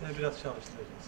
Seni biraz çalıştıracağız.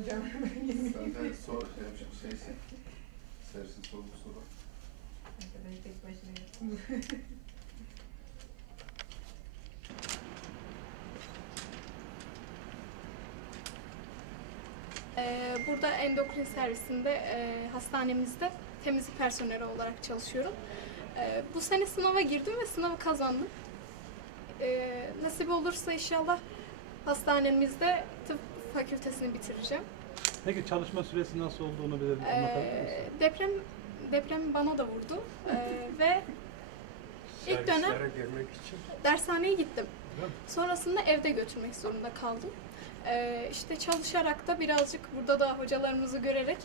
Hocam. Senden sor, hemşire şeysin. Sersin sorgu soru. Arkadaş tek başına yaptım. Ee, Burada endokrin servisinde, e, hastanemizde temizlik personeli olarak çalışıyorum. Ee, Bu sene sınava girdim ve sınavı kazandım. Ee, Nasip olursa inşallah hastanemizde tıp fakültesini bitireceğim. Peki çalışma süresi nasıl olduğunu bize bir anlatabilir Ee, misin? Deprem deprem bana da vurdu Ee, ve ilk dönem için. dershaneye gittim. Sonrasında evde götürmek zorunda kaldım. Ee, işte çalışarak da birazcık burada da hocalarımızı görerek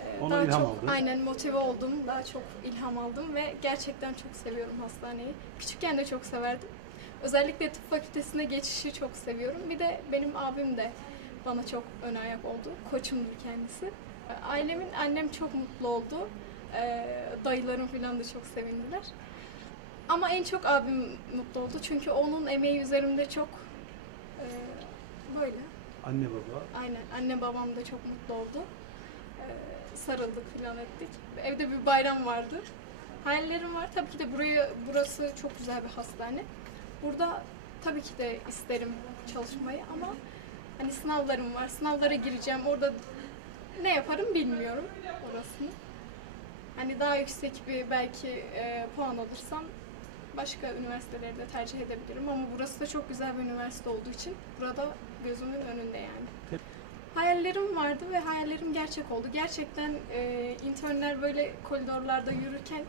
e, Ona daha ilham çok aldın. aynen motive oldum. Daha çok ilham aldım ve gerçekten çok seviyorum hastaneyi. Küçükken de çok severdim. Özellikle tıp fakültesine geçişi çok seviyorum. Bir de benim abim de bana çok ön ayak oldu. Koçumdur kendisi. Ailemin, annem çok mutlu oldu. Ee, dayılarım falan da çok sevindiler. Ama en çok abim mutlu oldu çünkü onun emeği üzerimde çok e, böyle. Anne baba. Aynen anne babam da çok mutlu oldu. Ee, sarıldık falan ettik. Evde bir bayram vardı. Hayallerim var. Tabii ki de buraya burası çok güzel bir hastane. Burada tabii ki de isterim çalışmayı ama hani sınavlarım var. Sınavlara gireceğim. Orada ne yaparım bilmiyorum orasını. Hani daha yüksek bir belki e, puan alırsam başka üniversiteleri de tercih edebilirim ama burası da çok güzel bir üniversite olduğu için burada gözümün önünde yani. Hayallerim vardı ve hayallerim gerçek oldu. Gerçekten e, internler böyle koridorlarda yürürken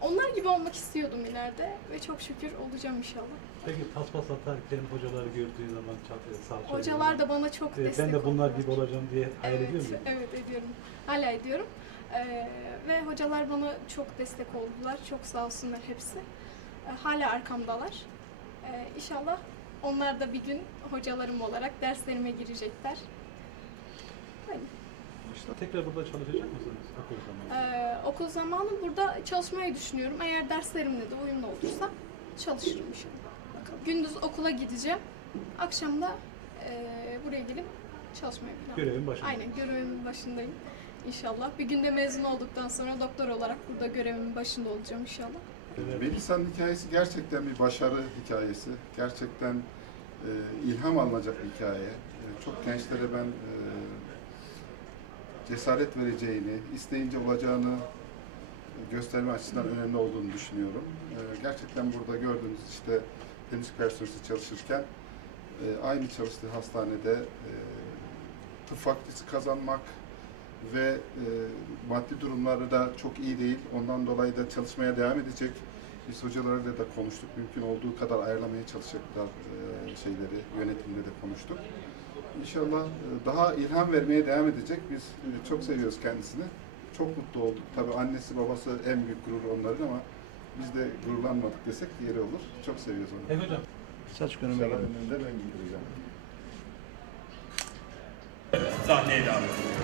onlar gibi olmak istiyordum ileride ve çok şükür olacağım inşallah. Peki paspas atarken hocaları gördüğün zaman çat, salça Hocalar da bana çok destek ben de bunlar oldular. gibi olacağım diye hayal evet, ediyor musun? Evet ediyorum. Hala ediyorum. Ee, ve hocalar bana çok destek oldular. Çok sağ olsunlar hepsi. Ee, hala arkamdalar. Ee, inşallah onlar da bir gün hocalarım olarak derslerime girecekler. Böyle. Tekrar burada çalışacak mısınız okul zamanı? Ee, okul zamanı burada çalışmayı düşünüyorum. Eğer derslerimle de uyumlu olursa çalışırım inşallah. Bakalım. Gündüz okula gideceğim. Akşam da e, buraya gelip çalışmaya planlıyorum. Görevin başında. Aynen görevimin başındayım inşallah. Bir günde mezun olduktan sonra doktor olarak burada görevimin başında olacağım inşallah. Melisa'nın hikayesi gerçekten bir başarı hikayesi. Gerçekten e, ilham alınacak bir hikaye. E, çok gençlere ben e, cesaret vereceğini, isteyince olacağını gösterme açısından önemli olduğunu düşünüyorum. E, gerçekten burada gördüğünüz işte deniz personeli çalışırken e, aynı çalıştığı hastanede e, tıp fakültesi kazanmak ve e, maddi durumları da çok iyi değil. Ondan dolayı da çalışmaya devam edecek. Biz hocalarıyla da konuştuk. Mümkün olduğu kadar ayarlamaya çalışacaklar e, şeyleri. Yönetimle de konuştuk. İnşallah e, daha ilham vermeye devam edecek. Biz e, çok seviyoruz kendisini. Çok mutlu olduk. Tabii annesi babası en büyük gurur onların ama biz de gururlanmadık desek yeri olur. Çok seviyoruz onu. Peki hocam. Selçuk önüme İnşallah önünde ben giydireceğim. Sahneye davet ediyorum.